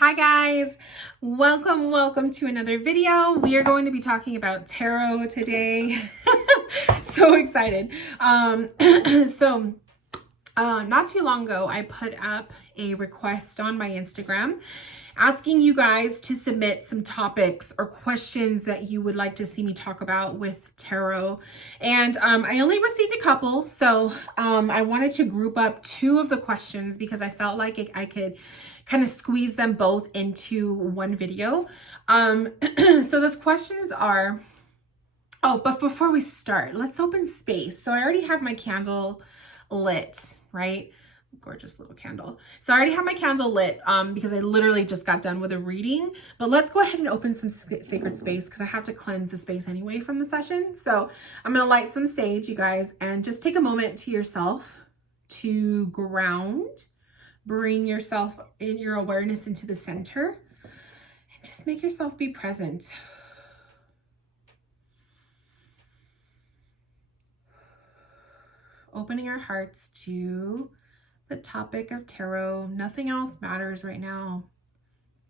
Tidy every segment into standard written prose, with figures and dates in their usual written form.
Hi guys, welcome to another video. We are going to be talking about tarot today. So excited. Not too long ago, I put up a request on my Instagram asking you guys to submit some topics or questions that you would like to see me talk about with tarot. And I only received a couple, so I wanted to group up two of the questions because I felt like I could kind of squeeze them both into one video. So those questions are, oh, but before we start, let's open space. So I already have my candle lit, right? Gorgeous little candle. So I already have my candle lit because I literally just got done with a reading, but let's go ahead and open some sacred space because I have to cleanse the space anyway from the session. So I'm going to light some sage, you guys, and just take a moment to yourself to ground, bring yourself in your awareness into the center, and just make yourself be present. Opening our hearts to the topic of tarot. Nothing else matters right now.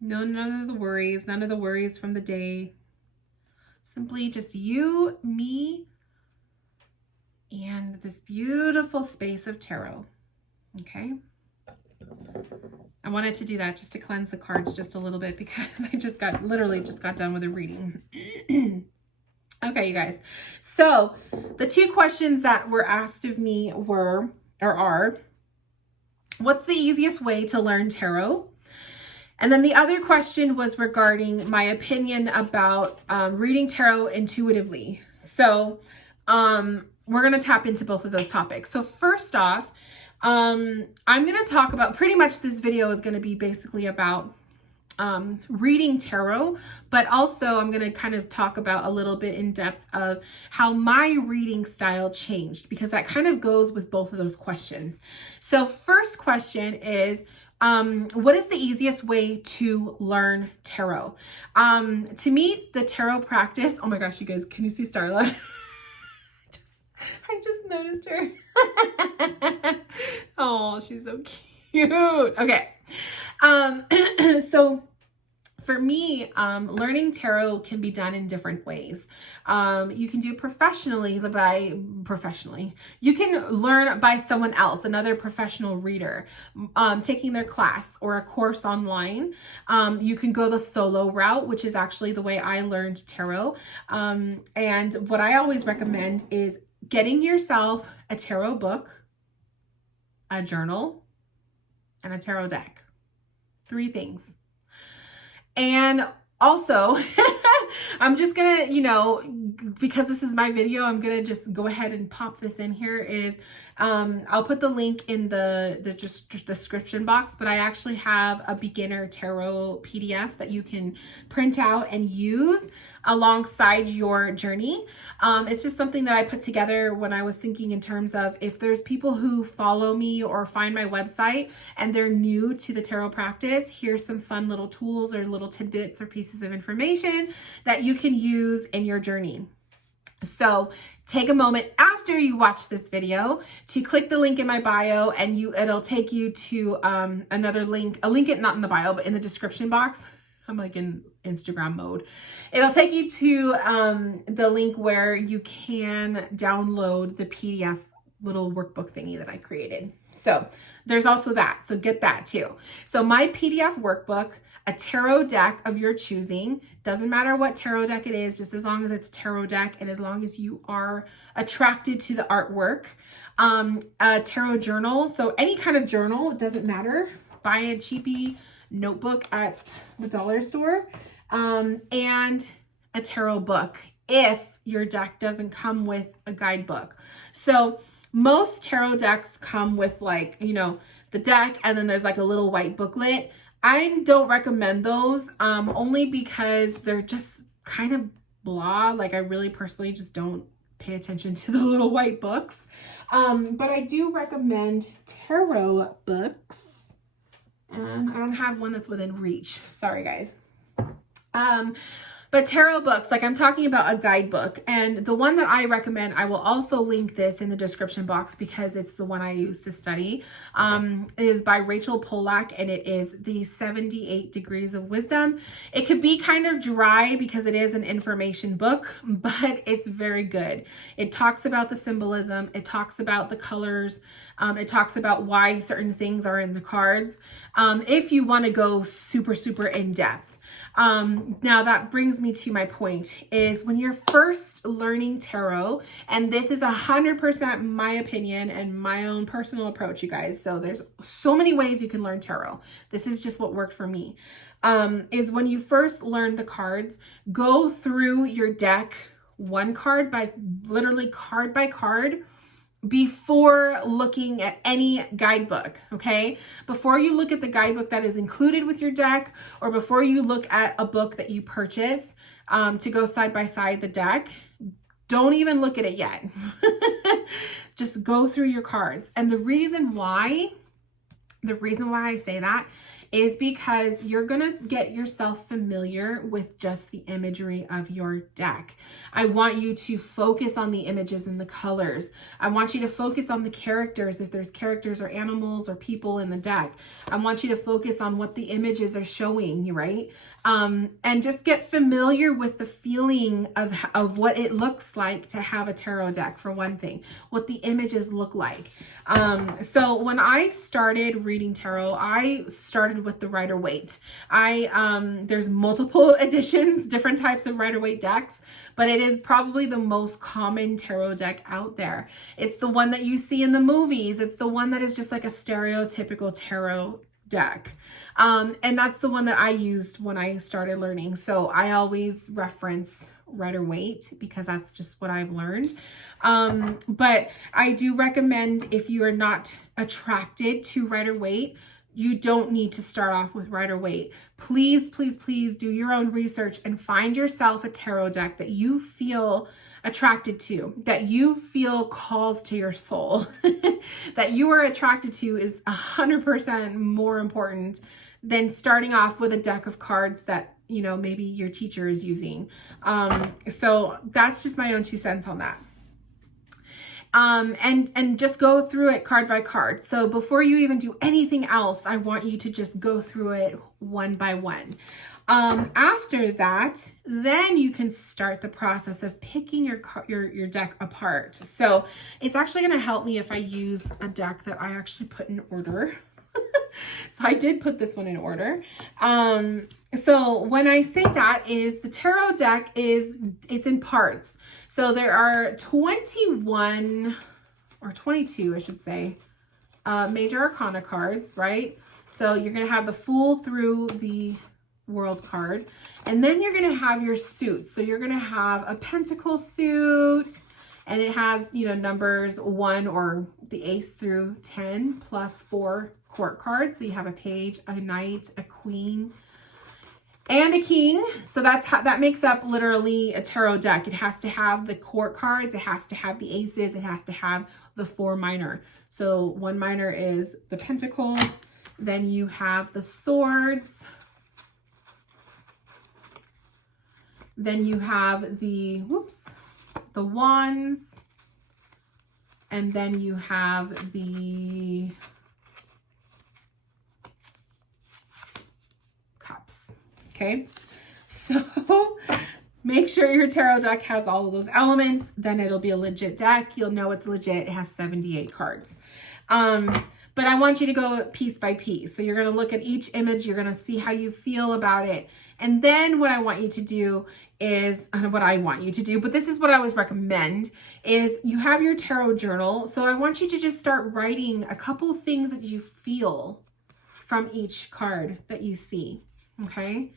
None of the worries from the day. Simply just you, me, and this beautiful space of tarot. Okay? I wanted to do that just to cleanse the cards just a little bit because I literally just got done with a reading. Okay, you guys. So the two questions that were asked of me are, what's the easiest way to learn tarot? And then the other question was regarding my opinion about reading tarot intuitively. So we're going to tap into both of those topics. So first off, I'm going to talk about, pretty much this video is going to be basically about reading tarot, but also I'm going to kind of talk about a little bit in depth of how my reading style changed, because that kind of goes with both of those questions. So first question is, what is the easiest way to learn tarot? To me, the tarot practice, oh my gosh, you guys, can you see Starla? I just noticed her. Oh, she's so cute. Okay. So for me, learning tarot can be done in different ways. You can do professionally. You can learn by someone else, another professional reader, taking their class or a course online. You can go the solo route, which is actually the way I learned tarot. And what I always recommend is getting yourself a tarot book, a journal, and a tarot deck. 3 things. And also, I'm just gonna, because this is my video, I'm gonna just go ahead and pop this in here is, I'll put the link in the just description box, but I actually have a beginner tarot PDF that you can print out and use alongside your journey. It's just something that I put together when I was thinking in terms of if there's people who follow me or find my website and they're new to the tarot practice, here's some fun little tools or little tidbits or pieces of information that you can use in your journey. So take a moment after you watch this video to click the link in my bio, and it'll take you to another link, not in the bio, but in the description box. I'm like in Instagram mode. It'll take you to the link where you can download the PDF little workbook thingy that I created. So there's also that. So get that too. So my PDF workbook, a tarot deck of your choosing, doesn't matter what tarot deck it is, just as long as it's tarot deck and as long as you are attracted to the artwork, a tarot journal. So any kind of journal, it doesn't matter. Buy a cheapy notebook at the dollar store, and a tarot book if your deck doesn't come with a guidebook. So most tarot decks come with the deck and then there's like a little white booklet. I don't recommend those only because they're just kind of blah. Like I really personally just don't pay attention to the little white books. But I do recommend tarot books. And I don't have one that's within reach. Sorry, guys. But tarot books, like I'm talking about a guidebook, and the one that I recommend, I will also link this in the description box because it's the one I use to study, is by Rachel Pollack, and it is the 78 Degrees of Wisdom. It could be kind of dry because it is an information book, but it's very good. It talks about the symbolism. It talks about the colors. It talks about why certain things are in the cards. If you want to go super, super in depth. Now that brings me to my point is when you're first learning tarot, and this is 100% my opinion and my own personal approach, you guys. So there's so many ways you can learn tarot. This is just what worked for me. Is when you first learn the cards, go through your deck one card by literally card by card before looking at any guidebook, okay? Before you look at the guidebook that is included with your deck, or before you look at a book that you purchase to go side by side the deck, don't even look at it yet. Just go through your cards. And the reason why I say that is because you're gonna get yourself familiar with just the imagery of your deck. I want you to focus on the images and the colors. I want you to focus on the characters, if there's characters or animals or people in the deck. I want you to focus on what the images are showing you, right? And just get familiar with the feeling of what it looks like to have a tarot deck, for one thing, what the images look like. So when I started reading tarot, I started with the Rider-Waite. There's multiple editions, different types of Rider-Waite decks, but it is probably the most common tarot deck out there. It's the one that you see in the movies. It's the one that is just like a stereotypical tarot deck. And that's the one that I used when I started learning. So I always reference Rider-Waite because that's just what I've learned. But I do recommend, if you are not attracted to Rider-Waite, you don't need to start off with Rider-Waite. Please, please, please do your own research and find yourself a tarot deck that you feel attracted to, that you feel calls to your soul, that you are attracted to is 100% more important than starting off with a deck of cards that, you know, maybe your teacher is using. So that's just my own 2 cents on that. And just go through it card by card. So before you even do anything else, I want you to just go through it one by one. After that, then you can start the process of picking your deck apart. So it's actually going to help me if I use a deck that I actually put in order. So I did put this one in order. So when I say that is the tarot deck it's in parts. So there are 21 or 22, I should say, major arcana cards, right? So you're going to have the Fool through the World card, and then you're going to have your suits. So you're going to have a Pentacle suit, and it has, you know, numbers 1 or the Ace through 10 plus 4 court cards. So you have a Page, a Knight, a Queen, and a King. So that makes up literally a tarot deck. It has to have the court cards, it has to have the aces, it has to have the 4 minor. So 1 minor is the Pentacles, then you have the Swords, then you have the Wands, and then you have the Cups. Okay, so make sure your tarot deck has all of those elements, then it'll be a legit deck. You'll know it's legit. It has 78 cards. But I want you to go piece by piece. So you're going to look at each image. You're going to see how you feel about it. And then what I want you to do is, but this is what I always recommend, is you have your tarot journal. So I want you to just start writing a couple things that you feel from each card that you see. Okay.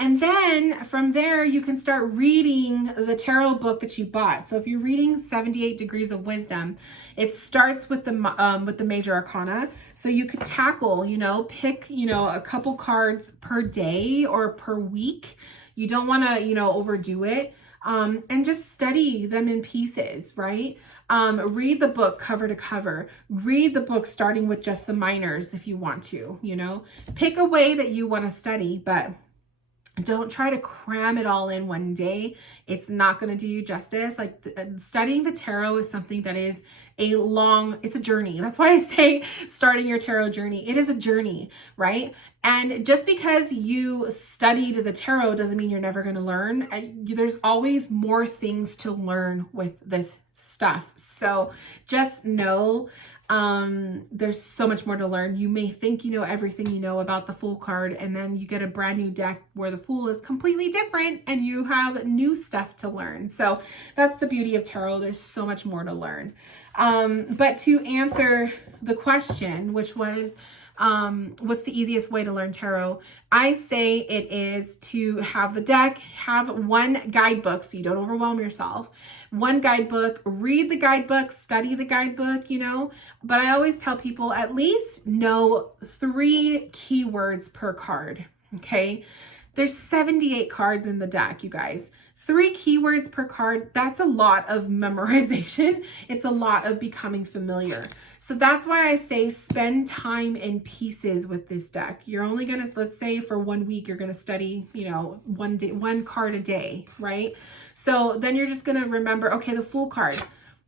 And then from there, you can start reading the tarot book that you bought. So if you're reading 78 Degrees of Wisdom, it starts with the major arcana. So you could tackle, pick, a couple cards per day or per week. You don't want to, overdo it. And just study them in pieces, right? Read the book cover to cover. Read the book starting with just the minors if you want to, pick a way that you want to study, but Don't try to cram it all in one day. It's not going to do you justice. Like studying the tarot is something that is it's a journey. That's why I say starting your tarot journey. It is a journey, right? And just because you studied the tarot doesn't mean you're never going to learn. There's always more things to learn with this stuff. So just know there's so much more to learn. You may think you know everything you know about the Fool card, and then you get a brand new deck where the Fool is completely different and you have new stuff to learn. So that's the beauty of tarot. There's so much more to learn. But to answer the question, which was, what's the easiest way to learn tarot? I say it is to have the deck, have one guidebook so you don't overwhelm yourself. One guidebook, read the guidebook, study the guidebook, you know, but I always tell people at least know 3 keywords per card, okay? There's 78 cards in the deck, you guys. 3 keywords per card, that's a lot of memorization. It's a lot of becoming familiar. So that's why I say spend time in pieces with this deck. You're only gonna, let's say for 1 week, you're gonna study, you know, one card a day, right? So then you're just gonna remember, okay, the Fool card.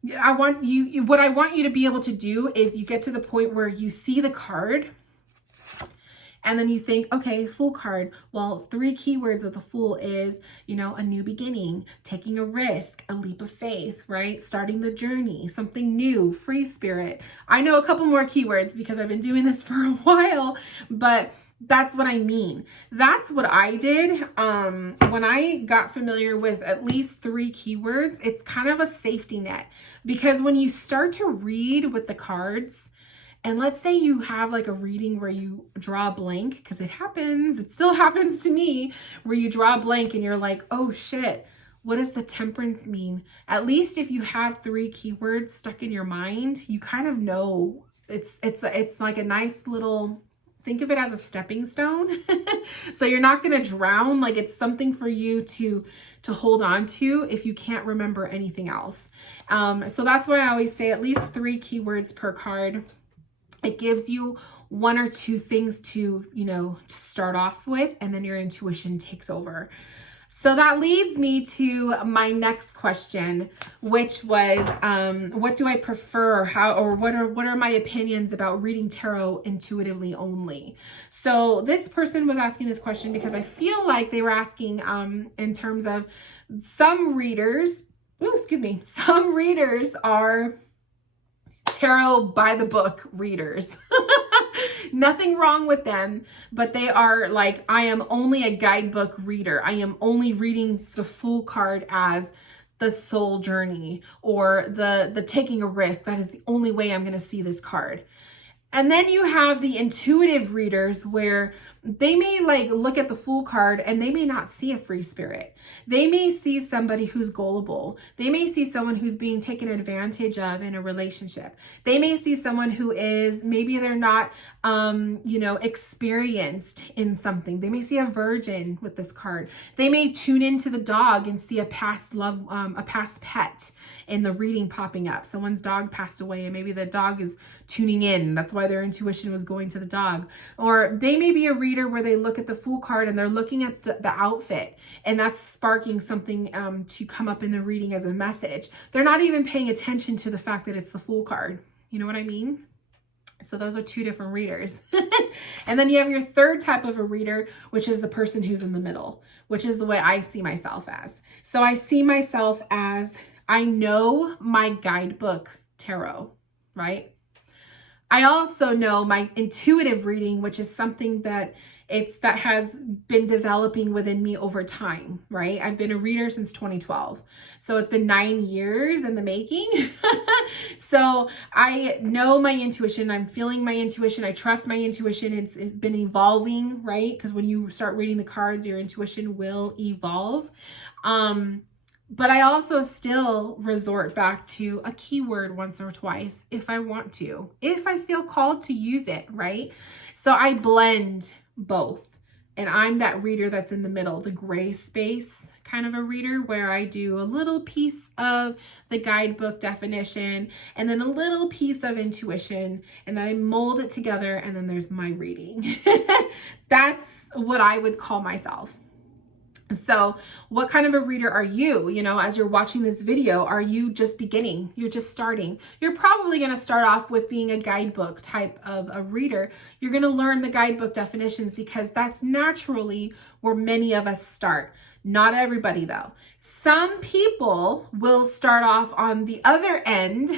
What I want you to be able to do is you get to the point where you see the card and then you think, okay, Fool card. Well, 3 keywords of the Fool is, you know, a new beginning, taking a risk, a leap of faith, right? Starting the journey, something new, free spirit. I know a couple more keywords because I've been doing this for a while, but that's what I mean. That's what I did. When I got familiar with at least 3 keywords, it's kind of a safety net, because when you start to read with the cards, and let's say you have like a reading where you draw a blank, because it happens, it still happens to me, where you draw a blank and you're like, oh shit, what does the Temperance mean? At least if you have 3 keywords stuck in your mind, you kind of know it's like a nice little, think of it as a stepping stone. So you're not going to drown. Like it's something for you to hold on to if you can't remember anything else. So that's why I always say at least 3 keywords per card. It gives you 1 or 2 things to, you know, to start off with, and then your intuition takes over. So that leads me to my next question, which was, what do I prefer? What are my opinions about reading tarot intuitively only? So this person was asking this question because I feel like they were asking, in terms of some readers, some readers are tarot by the book readers. Nothing wrong with them, but they are like, I am only a guidebook reader. I am only reading the Fool card as the soul journey or the taking a risk. That is the only way I'm going to see this card. And then you have the intuitive readers where they may like look at the Fool card and they may not see a free spirit. They may see somebody who's gullible. They may see someone who's being taken advantage of in a relationship. They may see someone who is, maybe they're not, experienced in something. They may see a virgin with this card. They may tune into the dog and see a past love, a past pet in the reading popping up. Someone's dog passed away and maybe the dog is tuning in. That's why their intuition was going to the dog. Or they may be a reader where they look at the Fool card and they're looking at the outfit, and that's sparking something to come up in the reading as a message. They're not even paying attention to the fact that it's the Fool card. You know what I mean? So those are 2 different readers. And then you have your third type of a reader, which is the person who's in the middle, which is the way I see myself as. So I see myself as, I know my guidebook tarot, right? I also know my intuitive reading, which is something that has been developing within me over time, right? I've been a reader since 2012. So it's been 9 years in the making. So I know my intuition. I'm feeling my intuition. I trust my intuition. It's been evolving, right? Because when you start reading the cards, your intuition will evolve. But I also still resort back to a keyword once or twice if I want to, if I feel called to use it, right? So I blend both. And I'm that reader that's in the middle, the gray space kind of a reader, where I do a little piece of the guidebook definition and then a little piece of intuition, and then I mold it together, and then there's my reading. That's what I would call myself. So what kind of a reader are you? You know, as you're watching this video, are you just beginning? You're just starting. You're probably going to start off with being a guidebook type of a reader. You're going to learn the guidebook definitions because that's naturally where many of us start. Not everybody though. Some people will start off on the other end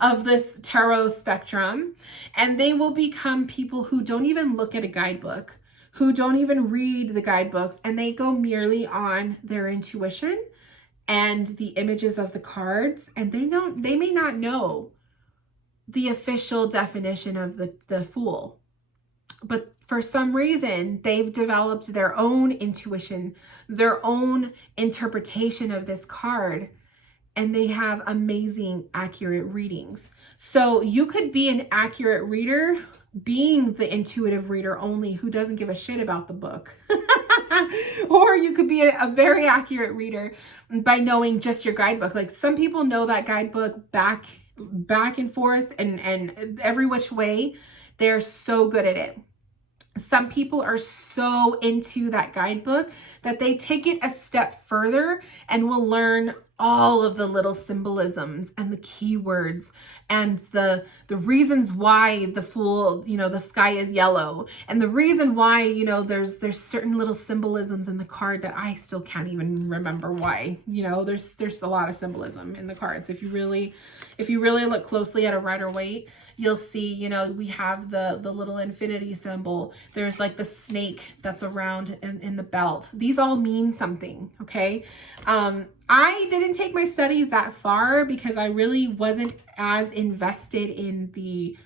of this tarot spectrum, and they will become people who don't even look at a guidebook, who don't even read the guidebooks, and they go merely on their intuition and the images of the cards, and they may not know the official definition of the Fool. But for some reason, they've developed their own intuition, their own interpretation of this card, and they have amazing, accurate readings. So you could be an accurate reader being the intuitive reader only who doesn't give a shit about the book. Or you could be a very accurate reader by knowing just your guidebook. Like some people know that guidebook back and forth and every which way. They're so good at it. Some people are so into that guidebook that they take it a step further and will learn all of the little symbolisms and the keywords and the reasons why the Fool, you know, the sky is yellow, and the reason why, you know, there's certain little symbolisms in the card that I still can't even remember why. You know, there's a lot of symbolism in the cards. If you really look closely at a Rider-Waite, you'll see, you know, we have the little infinity symbol. There's like the snake that's around in the belt. These all mean something, okay? I didn't take my studies that far because I really wasn't as invested in the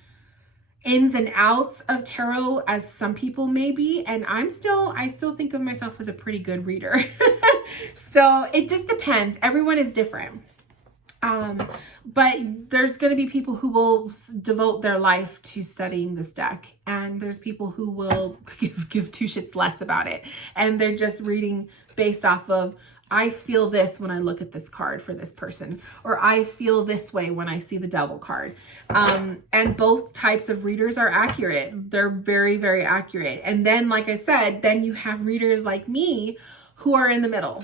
ins and outs of tarot as some people may be. And I still think of myself as a pretty good reader. So it just depends. Everyone is different. But there's going to be people who will devote their life to studying this deck, and there's people who will give two shits less about it, and they're just reading based off of, I feel this when I look at this card for this person, or I feel this way when I see the Devil card. And both types of readers are accurate. They're very, very accurate. And then, like I said, then you have readers like me who are in the middle.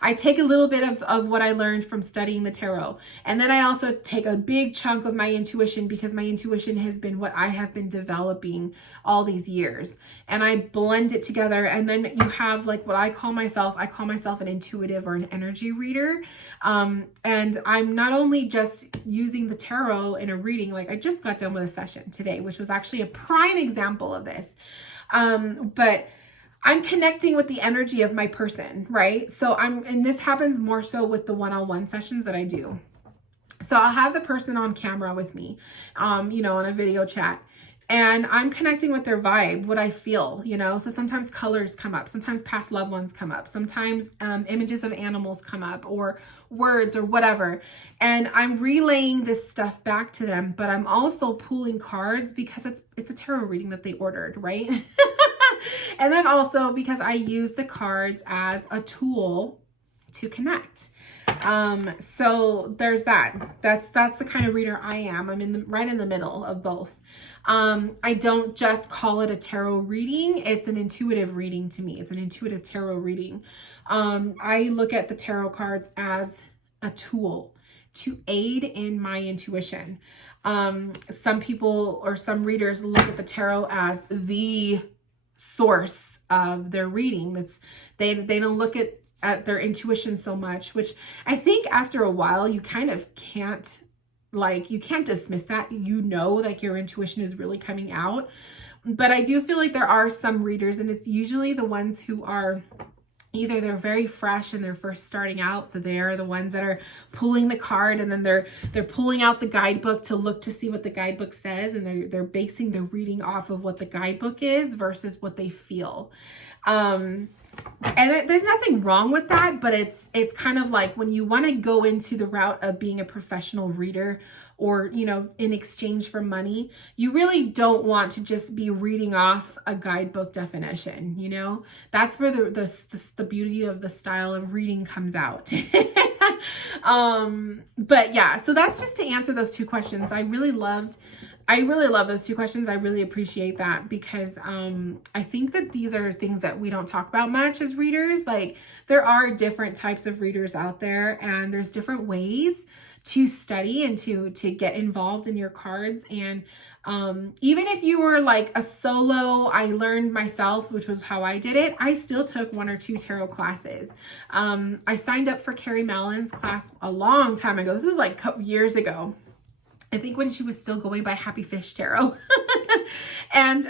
I take a little bit of what I learned from studying the tarot. And then I also take a big chunk of my intuition, because my intuition has been what I have been developing all these years. And I blend it together. And then you have like what I call myself an intuitive or an energy reader. And I'm not only just using the tarot in a reading, like I just got done with a session today, which was actually a prime example of this. But I'm connecting with the energy of my person, right? So and this happens more so with the one-on-one sessions that I do. So I'll have the person on camera with me, you know, on a video chat, and I'm connecting with their vibe, what I feel, you know? So sometimes colors come up, sometimes past loved ones come up, sometimes images of animals come up, or words or whatever. And I'm relaying this stuff back to them, but I'm also pulling cards because it's a tarot reading that they ordered, right? And then also because I use the cards as a tool to connect. So there's that. That's the kind of reader I am. I'm right in the middle of both. I don't just call it a tarot reading. It's an intuitive reading to me. It's an intuitive tarot reading. I look at the tarot cards as a tool to aid in my intuition. Some people or some readers look at the tarot as the source of their reading. They don't look at their intuition so much, which I think after a while you kind of can't, like, you can't dismiss that. You know, like your intuition is really coming out. But I do feel like there are some readers, and it's usually the ones who are either they're very fresh and they're first starting out, so they're the ones that are pulling the card, and then they're pulling out the guidebook to look to see what the guidebook says, and they're basing the reading off of what the guidebook is versus what they feel. And there's nothing wrong with that, but it's kind of like when you want to go into the route of being a professional reader, or, you know, in exchange for money, you really don't want to just be reading off a guidebook definition, you know? That's where the beauty of the style of reading comes out. But yeah, so that's just to answer those two questions. I I really love those two questions. I really appreciate that because I think that these are things that we don't talk about much as readers. Like there are different types of readers out there, and there's different ways to study and to get involved in your cards. And even if you were like a solo, I learned myself, which was how I did it, I still took 1 or 2 tarot classes. I signed up for Carrie Mellon's class a long time ago. This was like a couple years ago. I think when she was still going by Happy Fish Tarot. And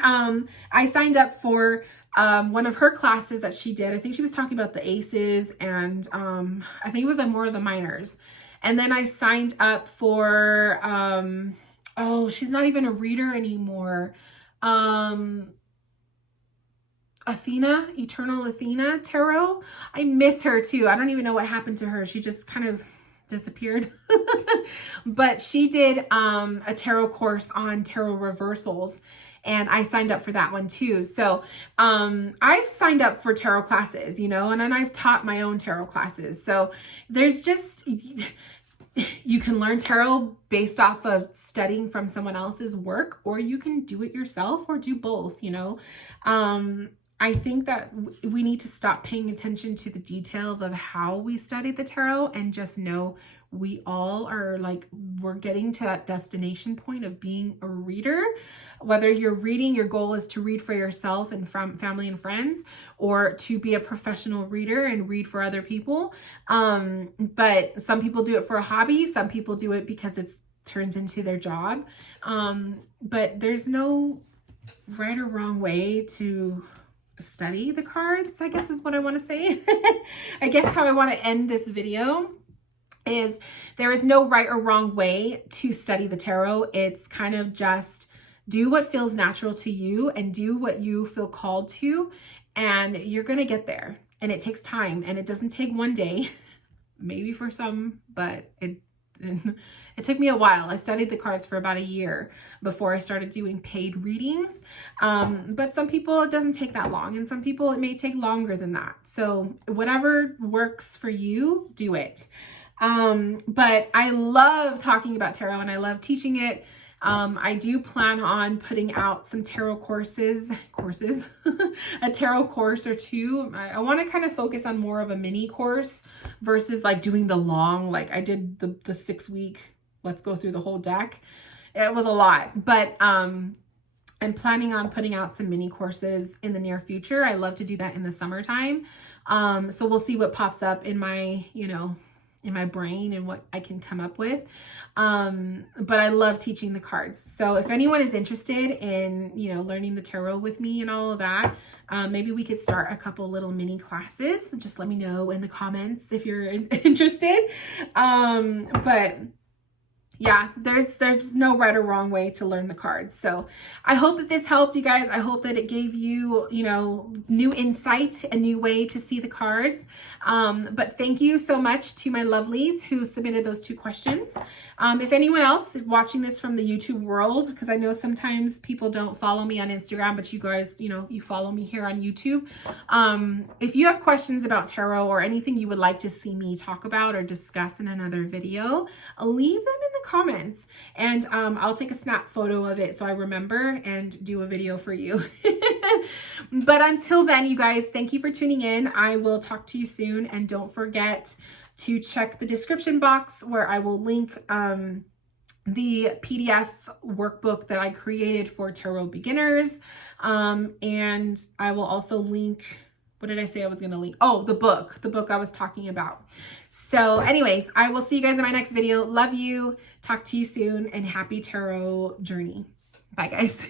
I signed up for one of her classes that she did. I think she was talking about the aces, and I think it was like more of the minors. And then I signed up for, oh, she's not even a reader anymore. Athena, Eternal Athena Tarot. I miss her too. I don't even know what happened to her. She just kind of disappeared. But she did a tarot course on tarot reversals, and I signed up for that one too. So I've signed up for tarot classes, you know, and then I've taught my own tarot classes. So there's just, you can learn tarot based off of studying from someone else's work, or you can do it yourself, or do both, you know. I think that we need to stop paying attention to the details of how we study the tarot and just know we all are like, we're getting to that destination point of being a reader. Whether you're reading, your goal is to read for yourself and from family and friends, or to be a professional reader and read for other people. But some people do it for a hobby. Some people do it because it turns into their job. But there's no right or wrong way to study the cards, I guess is what I want to say. I guess how I want to end this video is there is no right or wrong way to study the tarot. It's kind of just do what feels natural to you and do what you feel called to, and you're going to get there. And it takes time, and it doesn't take one day, maybe for some, but it took me a while. I studied the cards for about a year before I started doing paid readings. But some people, it doesn't take that long, and some people it may take longer than that. So whatever works for you, do it. But I love talking about tarot, and I love teaching it. I do plan on putting out some tarot courses, a tarot course or two. I want to kind of focus on more of a mini course versus like doing the long, like I did the 6-week, let's go through the whole deck. It was a lot, but, I'm planning on putting out some mini courses in the near future. I love to do that in the summertime. So we'll see what pops up in my, you know, in my brain and what I can come up with. But I love teaching the cards. So if anyone is interested in, you know, learning the tarot with me and all of that, maybe we could start a couple little mini classes. Just let me know in the comments if you're interested. But yeah, there's no right or wrong way to learn the cards. So I hope that this helped you guys. I hope that it gave you, you know, new insight, a new way to see the cards. But thank you so much to my lovelies who submitted those 2 questions. If anyone else is watching this from the YouTube world, because I know sometimes people don't follow me on Instagram, but you guys, you know, you follow me here on YouTube. If you have questions about tarot or anything you would like to see me talk about or discuss in another video, leave them in the comments, and I'll take a snap photo of it so I remember and do a video for you. But until then, you guys, thank you for tuning in. I will talk to you soon, and don't forget to check the description box where I will link the PDF workbook that I created for tarot beginners, and I will also link, what did I say I was going to link? Oh, the book I was talking about. So anyways, I will see you guys in my next video. Love you. Talk to you soon, and happy tarot journey. Bye guys.